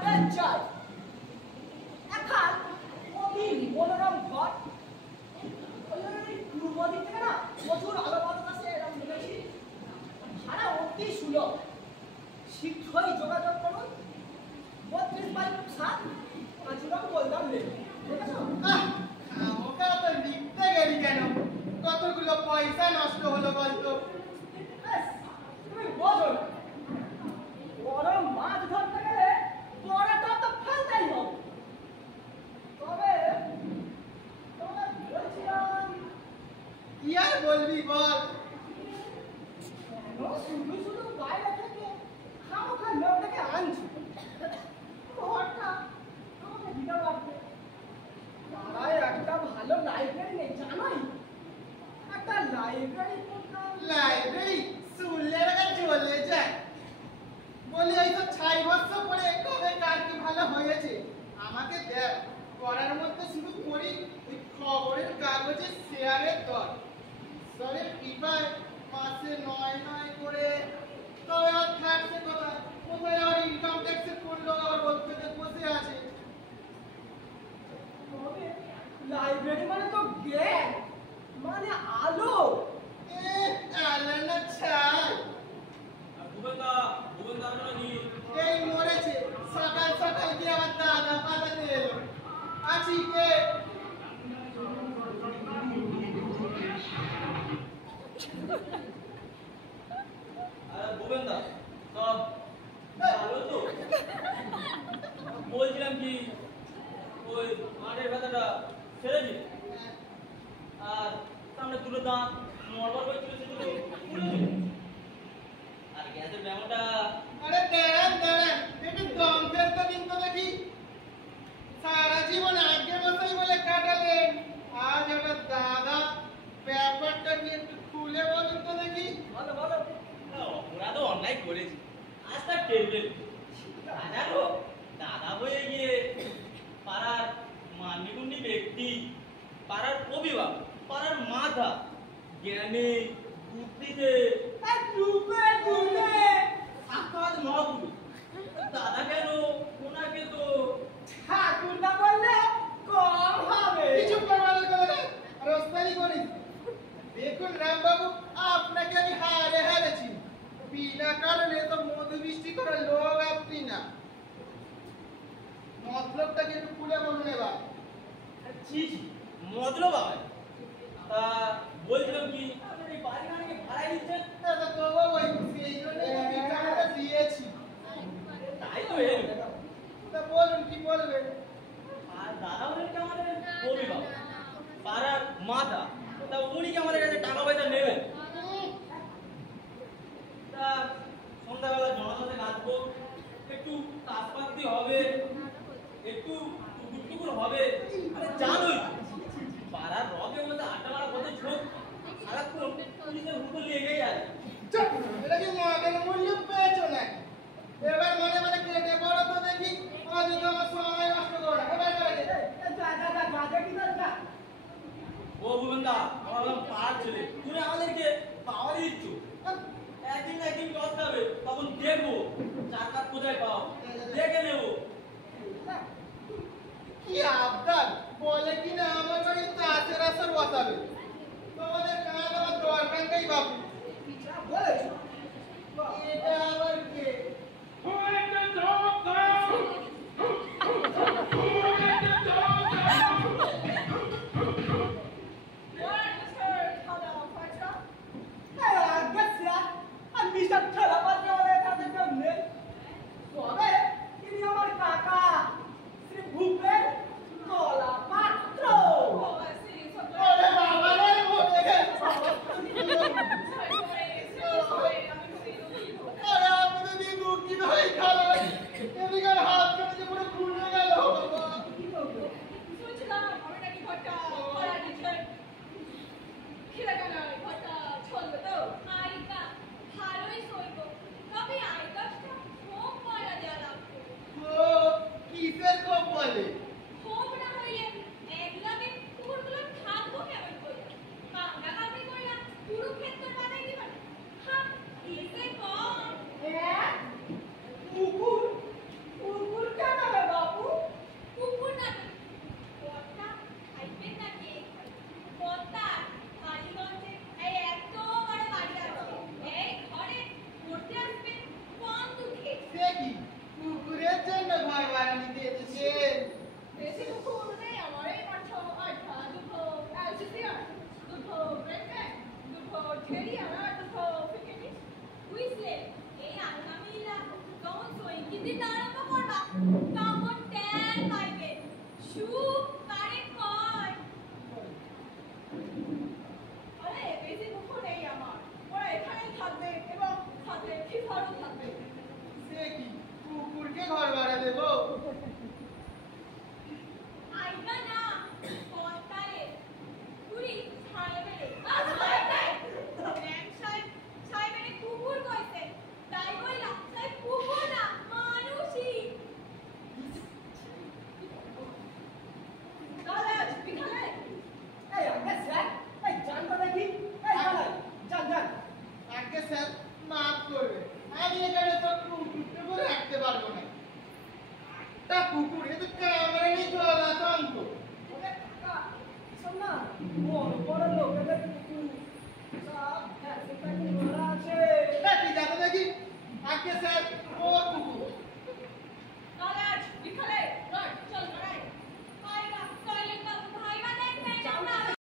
আমাদের চাই এখন অতি মনোরম ঘর পূর্ব দিক থেকে না প্রচুর আলো বাতাসে এরকম দেখেছি ভাড়া অতি সুলভ শীঘ্রই যোগাযোগ করুন 32/7 কাঁচুরাম বললাম নেই ঠিক আছে ওকে তো লিখতে গেলি কেন কতগুলো পয়সা নষ্ট হলো বলতো তুমি বোঝো না বড় মাছ ধরতে গেলে বড়টা তো ফেলতেই হবে তবে বলছিলাম কি আর বলবি বল শুধু শুধু বাইরে থেকে খামোখা লোকটাকে আনছি ঘরটা আমাকে দিতে লাগবে তারাই একটা ভালো লাইব্রেরি নেই জানোই একটা লাইব্রেরি লাইব্রেরি শুনলে না চলে যায় বলি এই তো 6 বছর পরে কবে কার কি ভালো হয়েছে আমাকে দেখ করার মধ্যে শুধু করি ওই খবরের কাগজে শেয়ারের দর সরে কৃপায় মাসে 9 করে তবে আর থাকছে কোথায় আর ইনকাম ট্যাক্সের কোন লোক আবার বলতে বসে আছে লাইব্রেরি মানে তো জ্ঞান মানে আলো আলো না ছাই ভুবনদা নাকি এই মরেছে সকাল সকাল দিয়ে আবার দাদা পাঠাতে এলো আছি কে ভুবনদা সব ভালো তো বলছিলাম কি ওই মাঠের ব্যথাটা ছেড়েছি আর সামনে দুটো দাঁত নড়বড় করছিল সেগুলো খুলেছে আর গ্যাসের ব্যায়ামটা আরে দাঁড়ান একটু দম ফেলতে দিন তো দেখি সারা জীবন আগে বসেই বলে কাটালেন আজ একটা দাদা ব্যাপারটা নিয়ে একটু খুলে বলুন তো দেখি ভালো ভালো অপরাধ অন্যায় করেছি আজ তার টেবিল রাজারও দাদা হয়ে গিয়ে পাড়ার মান্যগণ্য ব্যক্তি পাড়ার অভিভাবক পাড়ার মাথা জ্ঞানী বুদ্ধিতে এক রূপে গুণে সাক্ষাৎ মহাপুরুষ দাদা কেন ওনাকে তো ঠাকুর না বললে কম হবে কিছু প্রমাণ করে রস্তানি করি দেখুন রামবাবু আপনাকে আমি হারেছি বিনা কারণে তো মধু বৃষ্টি করার লোক আপনি না মতলবটাকে একটু খুলে বলুন এবার জি মতলব আবার তা বলছিলাম কি আপনার এই বাড়ি নাকি ভাড়ায় দিচ্ছেন দাদা তবু ওই সেই জন্য আমি টাকাটা দিয়েছি তাই তো এলো তা বলুন কি বলবেন আর দাদা হলেন কি আমাদের অভিভাবক পাড়ার মাথা তা উনি কি আমাদের কাছে টাকা পয়সা নেবেন তা সন্ধ্যাবেলা জনতাতে নাচবো একটু তাসপাতি হবে একটু টুকুর হবে আরে জানোই পাড়ার রবে মধ্যে আড্ডা মারা কত ঝোঁক সারাক্ষণ পুলিশের হুকুম লেগেই আছে এটা কি মদের মূল্য পেয়েছো না এবার মনে মনে কেটে পড়ো তো দেখি অযথা আমার সময় নষ্ট করো না এবার যা কি দরকার ও ভুবনদা আমার পাড়ার ছেলে তুমি আমাদেরকে পাওয়া দিচ্ছ একদিন না একদিন টস খাবে তখন দেখবো চার কাপ কোথায় পাও দেখে নেবো কি আবদার বলে কি না আমার বাড়ি তাঁতের আসর বসাবে তোমাদের কাজ আমার দরকার নেই বাবু যা বলেছ এটা আবার কে মিস্টার ঠেলাপাত্র তাদের কেউ নেই তবে তিনি আমার কাকা শ্রী ভূপেন কলা পাত্র ওরে বাবা রে মরে গেছে আরে আমি তো দিয়ে দুঃখিত হয়ে খালাই এদিকে হাত কেটে পুরো খুলে গেল বাবা শুনছিলাম আমি নাকি ঘরটা ভাড়া দিচ্ছেন খিরাকানা ঘরটা চলবে তো আইকা ভালোই চলবো তবে আইকাশটা খুব ভাড়া দেওয়া লাগবে ও কিসের কম বলে খুব না হইলে একলাগে কুকুরগুলো থাকবো কেমন করে কামড়া কামড়ি কইরা পুরো ক্ষেত্র বানাই দিবা হ্যাঁ ইসে কম কুকুর কুকুর কেন স্যার মাফ করবে, আমি এখানে তো কুকুরটুকু রাখতে পারবো না। তা কুকুর এ তো ক্যামেরা নিয়ে চলাতঙ্ক। ওরে কাকা, এসব না বড় বড় লোকেদের